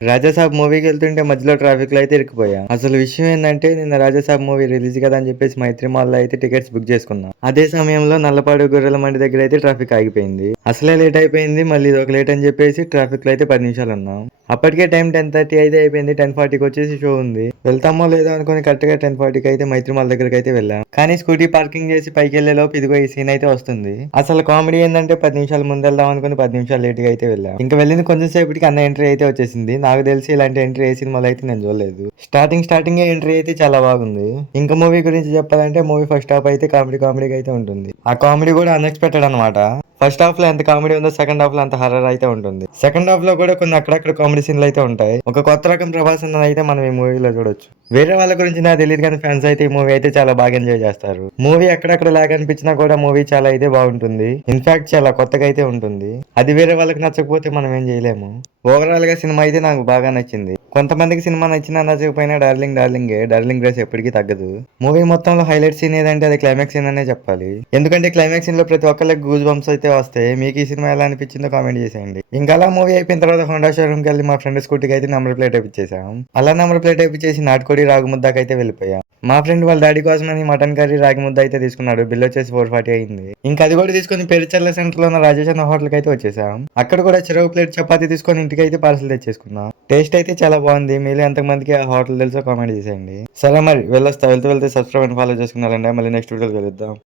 రాజాసాబ్ మూవీకి వెళ్తుంటే మధ్యలో ట్రాఫిక్లో అయితే ఇరుక్కుపోయా. అసలు విషయం ఏంటంటే నిన్న రాజాసాబ్ మూవీ రిలీజ్ కదా అని చెప్పేసి మైత్రి మాల్లో అయితే టికెట్స్ బుక్ చేసుకున్నా. అదే సమయంలో నల్లపాడు గొర్రెల మండి దగ్గర అయితే ట్రాఫిక్ ఆగిపోయింది. అసలే లేట్ అయిపోయింది మళ్ళీ ఇది ఒక లేట్ అని చెప్పేసి ట్రాఫిక్లో అయితే పది నిమిషాలు ఉన్నాం. అప్పటికే టైం టెన్ థర్టీ అయితే అయిపోయింది. టెన్ ఫార్టీకి వచ్చేసి షో ఉంది. వెళ్తామో లేదో అనుకుని కరెక్ట్గా టెన్ ఫార్టీకి అయితే మైత్రి మాల్ దగ్గరికి అయితే వెళ్ళాం. కానీ స్కూటీ పార్కింగ్ చేసి పైకి వెళ్ళే లోపు ఇదిగో ఈ సీన్ అయితే వస్తుంది. అసలు కామెడీ ఏంటంటే పది నిమిషాలు ముందు వెళ్దాం అనుకుని పది నిమిషాలు లేట్గా అయితే వెళ్ళాం. ఇంకా వెళ్ళింది కొంచెం సేపటికి అన్న ఎంట్రీ అయితే వచ్చేసింది. నాకు తెలిసి ఇలాంటి ఎంట్రీ ఏ సినిమాలో అయితే నేను చూడలేదు. స్టార్టింగ్ స్టార్టింగ్ ఎంట్రీ అయితే చాలా బాగుంది. ఇంకా మూవీ గురించి చెప్పాలంటే మూవీ ఫస్ట్ హాఫ్ అయితే కామెడీ కామెడీగా అయితే ఉంటుంది. ఆ కామెడీ కూడా అన్ఎక్స్పెక్టెడ్ అనమాట ఫస్ట్ హాఫ్లో ఎంత కామెడీ ఉందో సెకండ్ హాఫ్లో అంత హర్రర్ అయితే ఉంటుంది. సెకండ్ హాఫ్లో కూడా కొన్ని అక్కడక్కడ కామెడీ సీన్లు అయితే ఉంటాయి. ఒక కొత్త రకం ప్రభాస్ అయితే మనం ఈ మూవీలో చూడొచ్చు. వేరే వాళ్ళ గురించి నాకు తెలియదు కానీ ఫ్యాన్స్ అయితే ఈ మూవీ అయితే చాలా బాగా ఎంజాయ్ చేస్తారు. మూవీ ఎక్కడక్కడ లాగా అనిపించినా కూడా మూవీ చాలా అయితే బాగుంటుంది. ఇన్ఫాక్ట్ చాలా కొత్తగా అయితే ఉంటుంది. అది వేరే వాళ్ళకి నచ్చకపోతే మనం ఏం చేయలేము. ఓవరాల్గా సినిమా అయితే నాకు బాగా నచ్చింది. కొంతమందికి సినిమా నచ్చినా నచ్చకపోయినా డార్లింగ్ డార్లింగే. డార్లింగ్ డ్రెస్ ఎప్పటికీ తగ్గదు. మూవీ మొత్తంలో హైలైట్ సీన్ ఏదంటే అది క్లైమాక్స్ సీన్ అనే చెప్పాలి. ఎందుకంటే క్లైమాక్స్ సీన్లో ప్రతి ఒక్కరికి గూజ్ బంప్స్ అయితే వస్తాయి. మీకు ఈ సినిమా ఎలా అనిపించిందో కామెంట్ చేసేయండి. ఇంకా అలా మూవీ అయిపోయిన తర్వాత హోండా షోరూమ్కి వెళ్ళి మా ఫ్రెండ్ స్కూటీకి అయితే నెంబర్ ప్లేట్ అయిపించేసాం అలా నెంబర్ ప్లేట్ అయిపించేసి నాటుకోడి రాగి ముద్దకి అయితే వెళ్ళిపోయాం. మా ఫ్రెండ్ వాళ్ళ డాడీ కోసమని మటన్ కర్రీ రాగి ముద్ద అయితే తీసుకున్నాడు. బిల్ వచ్చేసి ఫోర్ ఫార్టీ అయింది. ఇంకా అది కూడా తీసుకొని పెరిచర్ల సెంటర్లో ఉన్న రాజేష్ అన్న హోటల్కి అయితే వచ్చేసాం. అక్కడ కూడా చెరువు ప్లేట్ చపాతీ తీసుకొని ఇంటికి అయితే పార్సల్ తెచ్చేసుకున్నాం. టేస్ట్ అయితే చాలా బాగుంది. మీరు ఎంతమందికి ఆ హోటల్ తెలుసో కామెంట్ చేసేయండి. సరే మరి వెళ్ళొస్తా. వెళ్తూ వెళ్తే సబ్స్క్రైబ్ అండ్ ఫాలో చేసుకున్నారండి మళ్ళీ నెక్స్ట్ వీడియోలో కలుద్దాం.